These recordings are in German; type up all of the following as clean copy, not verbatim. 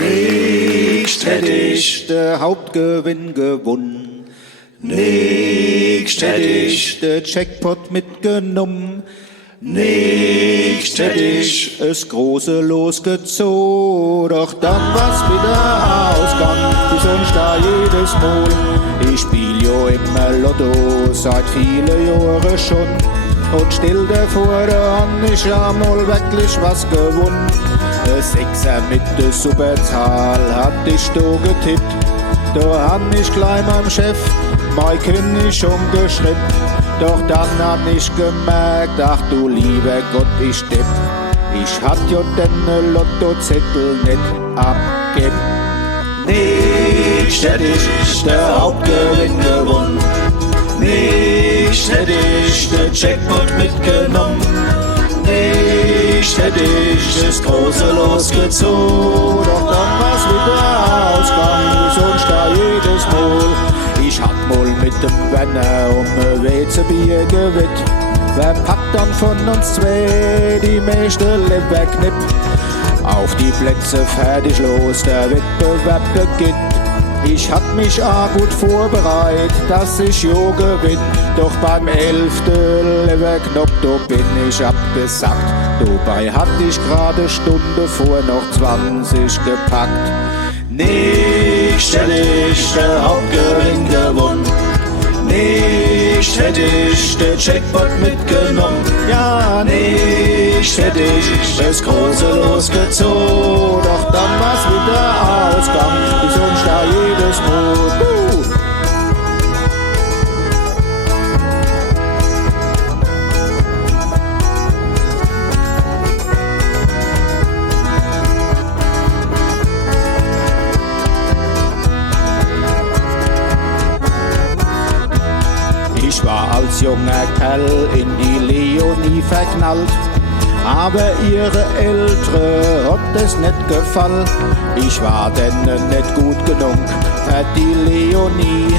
Nicht hätte ich den Hauptgewinn gewonnen. Nicht hätte ich den Jackpot mitgenommen. Nicht hätte ich das große Los gezogen. Doch dann war's wieder Ausgang, wie sonst da jedes Mal. Ich spiel jo immer Lotto seit vielen Jahren schon. Und stell dir vor, da han ich einmal wirklich was gewonnen. Ein Sechser mit der Superzahl hat ich da getippt. Da han ich gleich meinem Chef mein König schon geschrieben. Doch dann hab ich gemerkt, ach du lieber Gott, ich depp. Ich hatt ja den Lottozettel nicht abgeben. Nicht hätte ich der Hauptgewinn gewonnen. Nicht hätte ich den Jackpot mitgenommen. Nicht hätte ich das große Los gezogen. Doch dann war's wieder Ausgang, wie sonst da jedes Mal. Ich hab mal mit dem Werner um WC-Bier gewett. Wer packt dann von uns zwei die meiste Leberknipp? Auf die Plätze, fertig, los, der Wettbewerb beginnt. Ich hab mich auch gut vorbereitet, dass ich jo gewinn. Doch beim 11. Leberknopf, da bin ich abgesackt. Dabei hatte ich gerade Stunde vor noch 20 gepackt. Nicht hätte ich den Hauptgewinn gewonnen. Nicht hätte ich den Jackpot mitgenommen. Ja, nicht hätte ich das große Los gezogen. Doch dann war's wieder Ausgang, wie sonst da jedes Mal. Ich war als junger Kerl in die Leonie verknallt, aber ihre Ältere hat es nicht gefallen. Ich war denn nicht gut genug für die Leonie.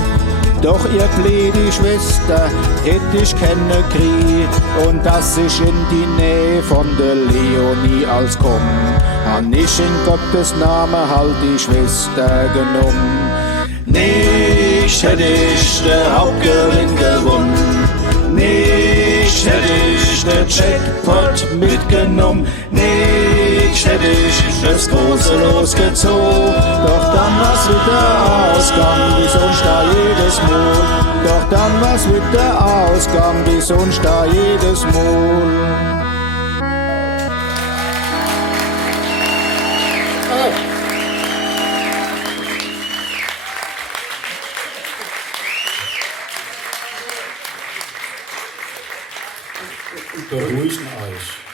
Doch ihr blöde Schwester hätt ich kennengekriegt. Und dass ich in die Nähe von der Leonie als komm, han ich in Gottes Namen halt die Schwester genommen. Nicht hätte ich den Hauptgewinn gewonnen. Nicht hätte ich den Jackpot mitgenommen. Nicht hätte ich das große Los gezogen. Doch dann war's wieder Ausgang, wie sonst da jedes Mal. Doch dann war's wieder Ausgang, wie sonst da jedes Mal. Beruhigen euch.